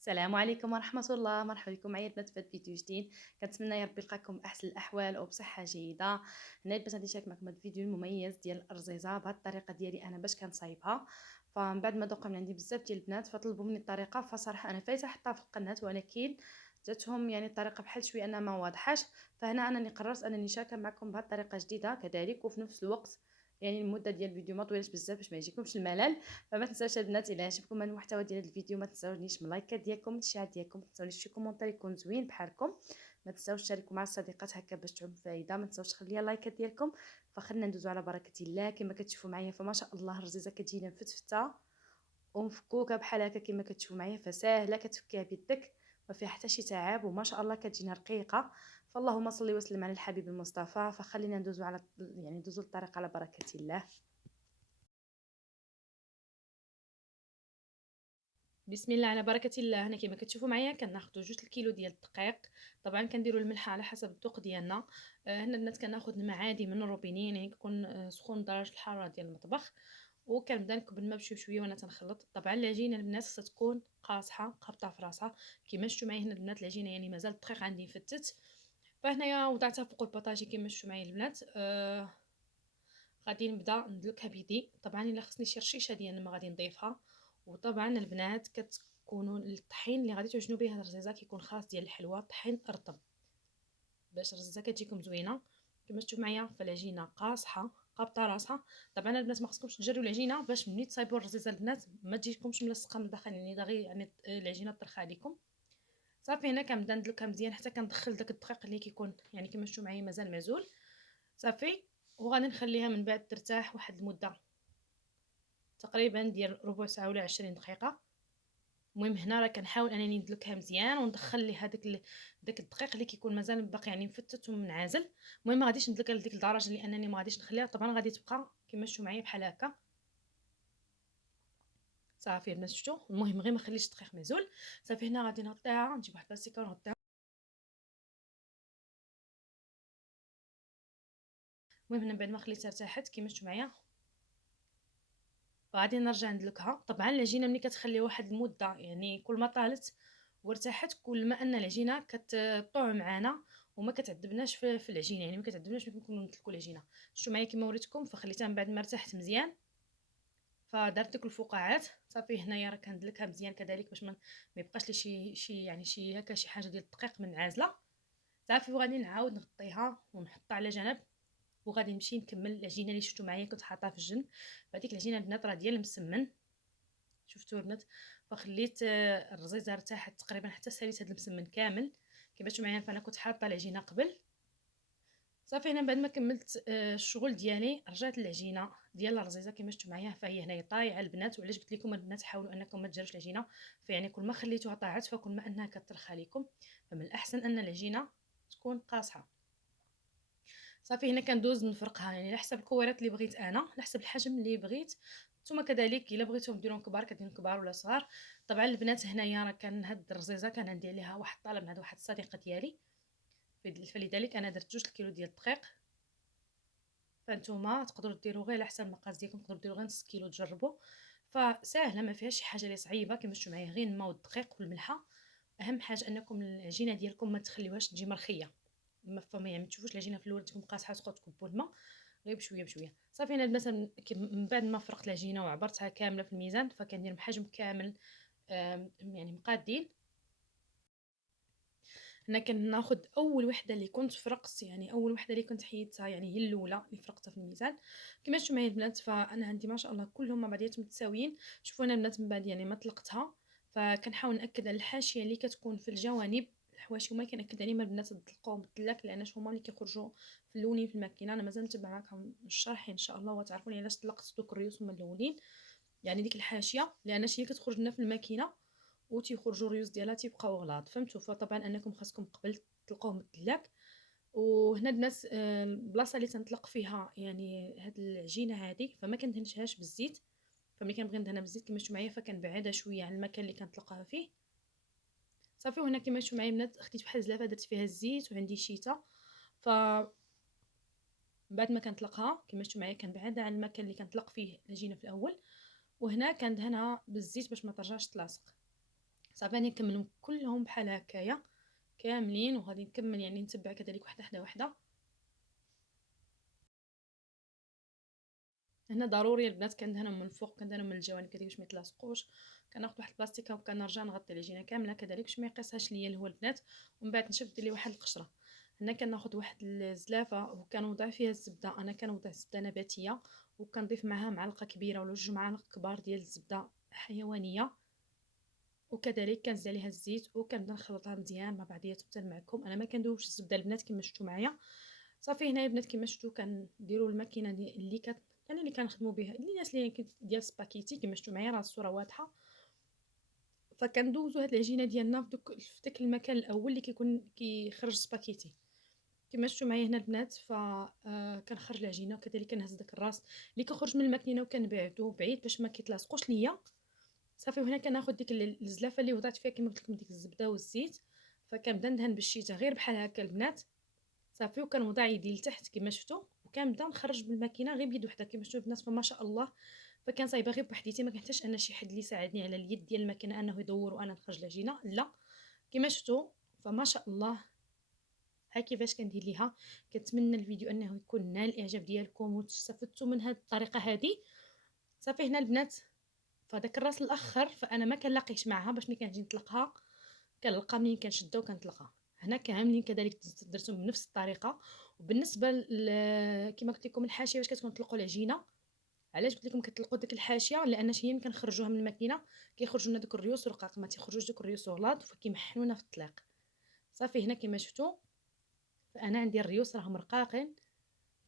السلام عليكم ورحمة الله، مرحبا بكم معايا البنات في هاد فيديو جديد. كنتمنى يا ربي يلقاكم بأحسن الأحوال وبصحة جيدة. هنا البنات غادي نشارك معكم هاد الفيديو المميز ديال الأرزيزة بهاد الطريقة ديالي أنا باش كنصايبها. فمن بعد ما دوقها من عندي بزاف ديال البنات فطلبوا مني الطريقة، فصراحة أنا فايته حطها في القناة ولكن جاتهم يعني الطريقة بحال شوية أنها ما واضحاش. فهنا أنني قررت أنني نشاركها معكم بهاد الطريقة جديدة كذلك، وفي نفس الوقت يعني المدة ديال الفيديو ما طويلش بزاف باش ما يجيكمش الملل. فما تنساوش البنات الا عجبكم المحتوى ديال الفيديو ما تنساونيش من لايكات ديالكم الاشتراك ديالكم، ما تنساونيش شي كومونتير يكون زوين بحالكم، ما تنساوش تشاركوا مع الصديقات هكا باش تعم فايده، ما تنساوش تخليوا لايكات ديالكم. فخلينا ندوزو على بركه الله. كما كتشوفوا معايا فما شاء الله الرزيزه كتجينا مفتفته ومفكوكه بحال هكا كما كتشوفوا معايا، فساهله كتفكيها بيدك ما فيها حتى شي تعب وما شاء الله كتجينا رقيقه. فاللهم صل وسلم على الحبيب المصطفى. فخلينا ندوزو على يعني ندوزو للطريقه على بركه الله. بسم الله على بركه الله. هنا كما كتشوفوا معايا كناخذوا 2 الكيلو ديال الدقيق. طبعا كنديروا الملح على حسب الذوق ديالنا. هنا البنات كناخذ الماء عادي من الروبيني، يعني كيكون سخون درجه الحراره ديال المطبخ. وكنبدا نكب الماء بشويه بشويه وانا تنخلط. طبعا العجينه البنات خصها تكون قاصحه قابطه في راسها. كما شفتوا معايا هنا البنات العجينه يعني مازال الدقيق عندي مفتت. فهنايا وضعتها فوق البوطاجي كما شفتوا معايا البنات. غادي نبدا ندلكها بيدي. طبعا الا خصني شي رشيشه ديال الماء غادي نضيفها. وطبعا البنات كتكونوا الطحين اللي غادي تعجنوا به هاد الرزيزه كيكون خاص ديال الحلوى طحين رطب باش الرزيزه كتجيكم زوينه. كما شفتوا معايا فالعجينه قاصحه قابطه راسها. طبعا البنات ما خصكمش تجريو العجينه باش ملي تصايبوا الرزيزه البنات ما تجيكمش ملصقه من الداخل، يعني دغيا يعني العجينه طرخه عليكم. صافي هنا كنبدا ندلكها مزيان حتى كندخل داك الدقيق اللي كيكون يعني كما شفتوا معايا مازال معزول. صافي وغادي نخليها من بعد ترتاح واحد المده تقريبا ديال ربع ساعه ولا 20 دقيقه. المهم هنا راه كنحاول انني ندلكها مزيان وندخل ليها داك الدقيق اللي كيكون مازال باقي يعني مفتت ومنعزل. المهم ما غاديش ندلكها لديك الدرجه لانني ما غاديش نخليها، طبعا غادي تبقى كما شفتوا معايا بحال هكا. صافي البنات شفتوا، المهم غير ما نخليش الدقيق معزول. صافي هنا غادي نغطيها، نجيب واحد البلاستيكه ونغطيها. المهم هنا بعد ما خليتها ارتاحت كما شفتوا معايا غادي نرجع ندلكها. طبعا العجينه ملي كتخلي واحد المده يعني كل ما طالت وارتاحت كل ما ان العجينه كتطوع معانا وما كتعذبناش في العجينه، يعني ما كتعذبناش ملي كنكونوا ندلكوا العجينه. شفتوا معايا كما وريتكم فخليتها من بعد ما ارتاحت مزيان فدرت ديك الفقاعات. صافي هنايا راه كندلكها مزيان كذلك باش ما يبقاش لي شي يعني شي هكا شي حاجه ديال الدقيق من عازله. صافي وغادي نعاود نغطيها ونحطها على جنب. وغادي نمشي نكمل العجينه اللي شفتوا معايا كنت حاطاها في الجنب. فهاديك العجينه البنات راه ديال المسمن. شفتوا البنات. فخليت الرزيزه ارتاحت تقريبا حتى ساليت هذا المسمن كامل. كما شفتوا معايا فانا كنت حاطه العجينه قبل. صافي هنا بعد ما كملت الشغل ديالي رجعت العجينه ديال الرزيزه كما شفتوا معايا فهي هنايا طايعه البنات. وعلاش قلت لكم البنات حاولوا انكم ما تجروش العجينه، فيعني كل ما خليتوها طاعت فكل ما انها كترخى لكم. فمن الاحسن ان العجينه تكون قاصحه. صافي هنا كندوز نفرقها يعني على حسب الكويرات اللي بغيت انا، على حسب الحجم اللي بغيت. نتوما كذلك الا بغيتوهم ديروهم كبار كديروا كبار ولا صغار. طبعا البنات هنايا راه كان هاد الرزيزه كان عندي عليها واحد الطلب من عند واحد الصديقه ديالي، فلذلك انا درت 2 الكيلو ديال الدقيق. فانتوما تقدروا ديروا غير على حسب المقاس ديالكم، تقدروا ديروا غير نص كيلو تجربوا. فساهله ما فيهاش شي حاجه اللي صعيبه. كما شفتوا معايا غير الماء والدقيق والملحه. اهم حاجه انكم العجينه ديالكم ما تخليوهاش تجي مرخيه. ما فما يعني ما تشوفوش العجينه في الاول تكون قاصحه تبقاو تكبوا الماء غير بشويه بشويه. صافي انا مثلا من بعد ما فرقت العجينه وعبرتها كامله في الميزان فكندير بحجم كامل يعني مقادين. هنا كناخذ اول وحده اللي كنت فرقت، يعني اول وحده اللي كنت حيدتها يعني هي الاولى اللي فرقتها في الميزان. كما شفتوا معايا البنات فانا عندي ما شاء الله كلهم مع بعضياتهم متساويين. شوفوا انا البنات من بعد يعني ما طلقتها فكنحاول ناكد على الحاشيه اللي كتكون في الجوانب. الحواشي هما كنأكد عليهم البنات تطلقوهم بالدلاك لان هما اللي كيخرجوا في الاولين في الماكينه. انا مازال نتبع معكم الشرح ان شاء الله وتعرفوني علاش طلقت دوك الريوس هما الاولين، يعني ديك الحاشيه لان هي كتخرج لنا في الماكينه وتيخرجوا الريوس ديالها تيبقاو غلاط. فهمتوا؟ فطبعا انكم خاصكم قبل تلقوهم بالدلاك. وهنا الناس البلاصه اللي تنطلق فيها يعني هاد العجينه هذه فما كندهنشهاش بالزيت. فملي كنبغي ندهنها بالزيت كما شفتوا معايا فكنبعدها شويه عن المكان اللي كنطلقها فيه. صافي وهنا كما شفتوا معايا بنات خديت بحال زلافه درت فيها الزيت وعندي شيته. ف بعد ما كنطلقها كما شفتوا معايا كنبعدها عن المكان اللي كنطلق فيه العجينه في الاول. وهنا كندهنها بالزيت باش ما ترجعش تلاصق. صافي راني نكملهم كلهم بحال هكايا كاملين، وغادي نكمل يعني نتبع كذلك وحده. هنا ضروري البنات كندهنهم من الفوق، كندهنهم من الجوانب كذلك باش ما يتلاصقوش. كناخذ واحد البلاستيكه وكنرجع نغطي العجينه كامله كذلك باش ما يقيسهاش ليا هو البنات، ومن بعد نشف ندير ليه واحد القشره. هنا كناخذ واحد الزلافه وكنوضع فيها الزبده، انا كنوضع زبده نباتيه وكنضيف معها معلقه كبيره ولا جوج معالق كبار ديال الزبده حيوانيه، وكذلك كنزيد عليها الزيت وكنبدا نخلطها مزيان مع بعضياتهم حتى معكم. انا ما كندوبش الزبده البنات كما شفتوا معايا. صافي هنا البنات كما شفتوا كنديروا الماكينه اللي يعني اللي كنخدموا بها الناس اللي ديال سباكيتي كما شفتوا معايا، راه الصوره واضحه. فكندوزوا هاد العجينه ديالنا في داك المكان الاول اللي كيكون كيخرج سباكيتي كما شفتوا معايا هنا البنات. كنخرج العجينه وكذلك كنهز داك الراس اللي كيخرج من الماكينه وكنبعدو بعيد باش ما كيتلاصقوش ليا. صافي وهنا كناخذ ديك الزلافه اللي وضعت فيها كما قلت لكم ديك الزبده والزيت، فكنبدا ندهن بالشيته غير بحال هكا البنات. صافي وكنوضع يدي لتحت كما شفتوا وكنبدا نخرج بالماكينه غير بيد وحده كما شفتوا البنات، فما شاء الله. فكنصايبه غير بوحديتي، ما كنحتاجش انا شي حد اللي يساعدني على اليد ديال الماكينه انه يدور وانا نخرج العجينه، لا. كما شفتوا فما شاء الله ها كيفاش كندير ليها. كنتمنى الفيديو انه يكون نال الاعجاب ديالكم واستفدتوا من هذه الطريقه هذه. صافي هنا البنات فداك الراس الاخر فانا ما كنلاقيش معها باش ملي كنجي نطلقها كنلقى منين كنشدها وكنطلقها. هنا كاملين كذلك درتهم بنفس الطريقه. وبالنسبه كما قلت لكم الحاشيه باش كتكون تطلقوا العجينه، علاش قلت لكم كتطلقوا ديك الحاشيه؟ لان هي ملي كنخرجوها من الماكينه كيخرجوا لنا دوك الريوس رقاق، ما تيخرجوش دوك الريوس غلاظ فكيمحنونا في الطليق. صافي هنا كما شفتوا فانا عندي الريوس راهم رقاقين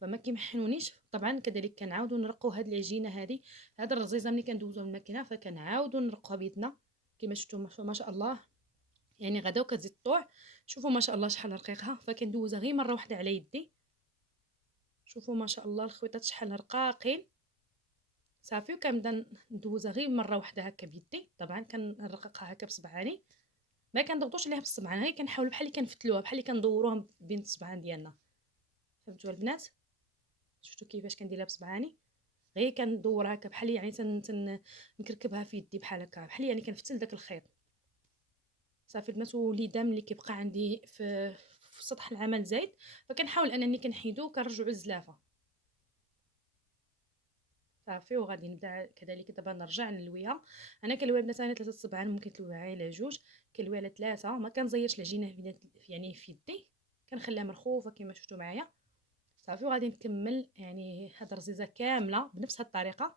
فما كيمحنونيش. طبعا كذلك كنعاودوا نرقوا هاد العجينه هاد الرزيزه ملي كندوزوها من الماكينه فكنعاودوا نرقوها بيدنا كما شفتوا ما شاء الله. يعني غدا وكتزيد طوع. شوفوا ما شاء الله شحال رقيقها، فكندوزها غير مره واحده على يدي. شوفوا ما شاء الله الخويطات شحال رقاقين. صافي وكنبدا ندوزها غير مره واحده هكا بيدي، طبعا كنرققها هكا بصبعاني، ما كنضغطوش عليها بالصبعان، غير كنحاول بحال اللي كنفتلوها بحال اللي كندوروها بين الصبعان ديالنا. فهمتوا البنات؟ شفتوا كيفاش كنديرها بصبعاني، غير كندور هكا بحال يعني نكركبها في يدي بحال هكا بحال يعني كنفتل داك الخيط. صافي البنات وليدام اللي كيبقى عندي في سطح العمل زايد فكنحاول انني كنحيدو وكنرجعو الزلافه. صافي وغادي نبدا كذلك دابا نرجع نلويها. انا كنلوي البنات على 3 صبعان، ممكن تلويها على 2، كنلوي على 3. ما كنزيرش العجينه يعني في يدي، كنخليها مرخوفه كما شفتوا معايا. صافي وغادي نكمل يعني هاد الرزيزه كامله بنفس هاد الطريقه.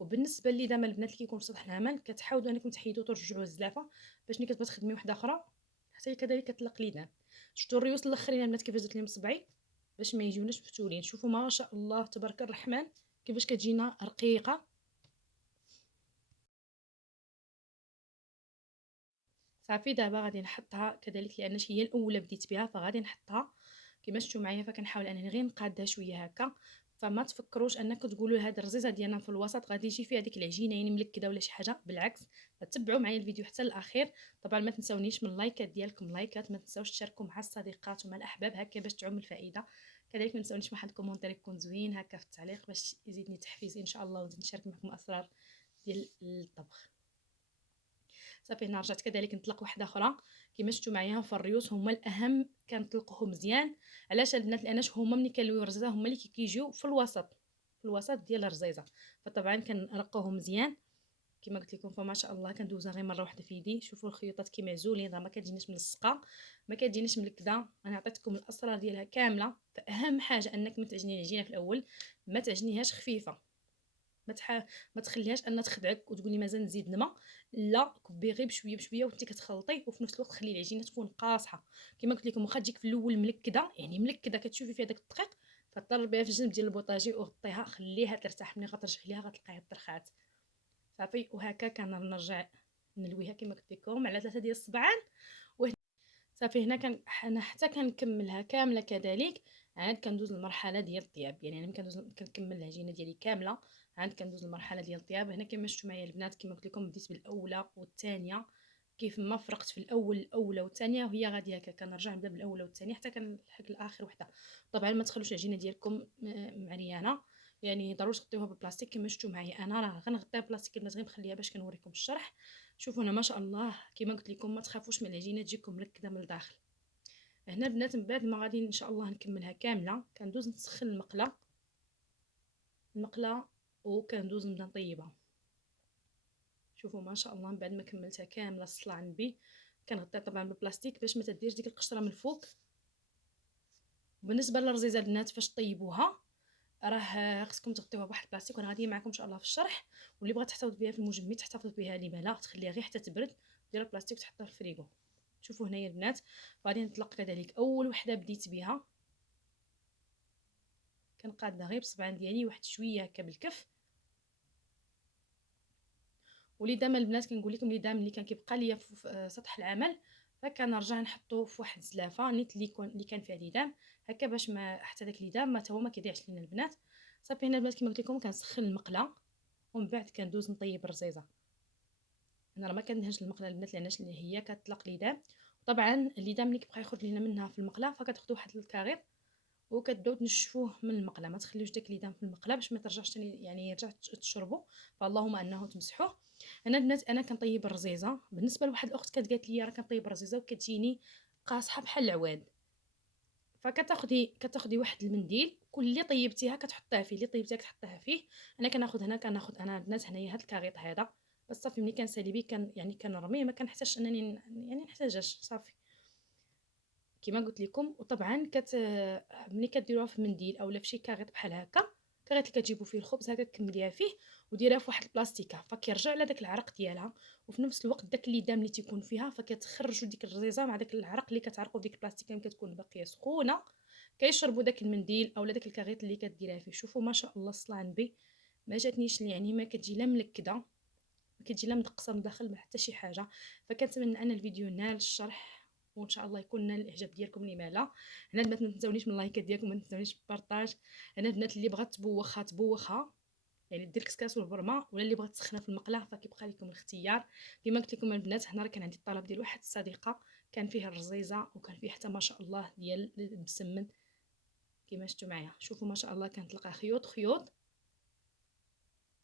وبالنسبه لي دابا البنات اللي كيكونوا في سطح العمل كتحاولوا انكم تحيدوا وترجعوا الزلافه باش ملي كتبغي تخدمي وحده اخرى حتى هي كذلك كتطلق ليدان. شفتوا الريوس الاخرين البنات كيفاش درت لهم صبعي باش ما يجيوناش مفتولين. شوفوا ما شاء الله تبارك الرحمن كيفاش كتجينا رقيقه. صافي دابا غادي نحطها كذلك لان هي الاولى بديت بها فغادي نحطها كما شفتوا معايا. فكنحاول انني غير نقادها شويه هكا. فما تفكروش انكم تقولوا هاد الرزيزه ديالنا في الوسط غادي يجي فيها ديك العجينه يعني ملكده ولا شي حاجه، بالعكس. تتبعوا معايا الفيديو حتى الاخير. طبعا ما تنساونيش من اللايكات ديالكم، لايكات ما تنساوش تشاركوا مع الصديقات ومع الاحباب هكا باش تعم الفائده. كذلك ما تنساونيش واحد الكومونتير يكون زوين هكا في التعليق باش يزيدني تحفيز ان شاء الله ونزيد نشارك معكم اسرار ديال الطبخ. صافي هنا رجعت كذلك نطلق واحده اخرى كما شفتوا معايا. فالريوس هما الاهم كنطلقوهم مزيان. علاش البنات؟ لاناش هما ملي كنلويو الرزيزه هما اللي كيجيو في الوسط، في الوسط ديال الرزيزه. فطبعا كنرقوهم مزيان كما قلت لكم. فما شاء الله كندوزها غير مره واحده في يدي. شوفوا الخيوطات كي معزولين، راه ما كتجيناش ملصقه، ما كتجيناش ملكده. انا عطيتكم الاسرار ديالها كامله. فاهم حاجه انك ما تعجني العجينه في الاول، ما تعجنيهاش خفيفه، ما تخليهاش انها تخدعك وتقولي مازال نزيد الماء، لا. كبي غير بشويه بشويه وانت كتخلطي، وفي نفس الوقت خلي العجينه تكون قاصحه. كما قلت لكم واخا تجيك في الاول ملكده يعني ملكده كتشوفي فيها داك الدقيق فضربيها في الجنب ديال البوطاجي وغطيها خليها ترتاح. ملي غترجعي ليها غتلقايها طرخات. صافي وهكا كنرجع نلويها كما قلت لكم على 3 ديال الصبعان. صافي هنا انا حتى كنكملها كامله كذلك. عاد كندوز المرحله ديال الطياب، يعني انا كنكمل العجينه ديالي كامله عاد كندوز المرحله ديال الطياب. هنا كما شفتوا معايا البنات كما قلت لكم بديت بالاولى والثانيه، كيف ما فرقت في الاولى والثانيه وهي غادي هكا كنرجع نبدا بالاولى والثانيه حتى كنلحق لاخر وحده. طبعا ما تخلوش العجينه ديالكم معريانه يعني ضروري تغطيوها بالبلاستيك كما شفتوا معايا. انا راه غنغطيها بالبلاستيك، البنات غير نخليها باش كنوريكم الشرح. شوفوا هنا ما شاء الله كما قلت لكم ما تخافوش من العجينه تجيكم مركده من الداخل. هنا البنات من بعد ما غادي ان شاء الله نكملها كامله كندوز نسخن المقله وكندوز نبدا نطيبها. شوفوا ما شاء الله من بعد ما كملتها كامله الصلاه على النبي كنغطيها طبعا بالبلاستيك باش ما تديرش ديك القشره من الفوق. بالنسبه للرزيزه البنات فاش طيبوها راه خصكم تغطيوها بواحد البلاستيك، وانا غاديه معكم ان شاء الله في الشرح. واللي بغات تحتفظ بها في المجمد تحتفظ بها لما لا تخليها غير حتى تبرد، ديرها البلاستيك وتحطها في الفريغو. شوفوا هنايا البنات غادي نطلق كذلك اول وحده بديت بها كنقادها غير بصبعان ديالي واحد شويه هكا بالكف. وليدام البنات كنقول لكم ليدام اللي كان كيبقى ليا في سطح العمل فكنرجع نحطو في واحد الزلافه نيت اللي كان فيها ليدام هكا باش ما حتى داك ليدام ما هو ما كيضيعش لينا البنات. صافي هنا البنات كما قلت لكم كنسخن المقله ومن بعد كندوز نطيب الرزيزه. انا راه ما كندهنش المقله البنات لاناش هي كتطلق ليدام. طبعا الليدام ملي كيبقى يخرج لينا منها في المقله فكتاخذوا واحد الكاريط وكتبداو تنشفوه من المقله، ما تخليوش داك الليدام في المقله باش ما ترجعش تاني يعني يرجع تشربوا. فاللهم انه تمسحوه. انا البنات انا كنطيب الرزيزه. بالنسبه لواحد الاخت كانت قالت لي راه كنطيب الرزيزه وكتجيني قاصحه بحال العواد. كتاخدي واحد المنديل كل اللي طيبتيها كتحطيها فيه، اللي طيبتيها كتحطيها فيه. انا كناخذ انا البنات هنايا هاد الكاريط هذا بس صافي ملي كنسالي بيه يعني كنرميه ما كنحتاجش انني يعني نحتاجش صافي كما قلت لكم. وطبعا ملي كديروها في منديل اولا في شي كاريط بحال هكا، كاريط اللي كتجيبوا فيه الخبز هكا كمليها فيه وديرها في واحد البلاستيكه فكيرجع على داك العرق ديالها. وفي نفس الوقت داك الليدام اللي تيكون فيها فكتخرجوا ديك الرزيزه مع داك العرق اللي كتعرقوا في ديك البلاستيكه اللي كتكون باقيه سخونه كيشربوا داك المنديل اولا داك الكاريط اللي كديرها فيه. شوفوا ما شاء الله الصلاه على النبي ما جاتنيش يعني ما كتجي لا ملكده ما كتجي لا مدقصه من داخل ما حتى شي حاجه. فكنتمنى ان الفيديو نال الشرح وان شاء الله يكون نال الاعجاب ديالكم. لما لا هنا البنات ما تنساونيش من اللايكات ديالكم، ما تنساونيش بالبارطاج. هنا البنات اللي بغات تبوخها يعني دير كسكاس والبرمه، ولا اللي بغات تسخنها في المقله فكيبقى لكم الاختيار. كما قلت لكم البنات هنا راه كان عندي الطلب ديال واحد الصديقه كان فيه الرزيزه وكان فيه حتى ما شاء الله ديال المسمن كما شفتوا معايا. شوفوا ما شاء الله كانت تلقى خيوط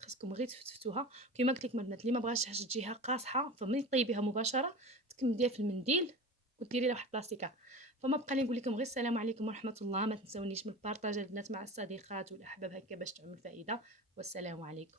خصكم غير تفتفتوها. كما قلت لكم البنات اللي ما بغاش تجيها قاصحه فملي طيبيها مباشره تكمديها في المنديل وديري لها واحد البلاستيكه. فما بقى لي نقول لكم غير السلام عليكم ورحمه الله. ما تنسونيش من البارطاج البنات مع الصديقات والاحباب هكا باش تعمل فائده. والسلام عليكم.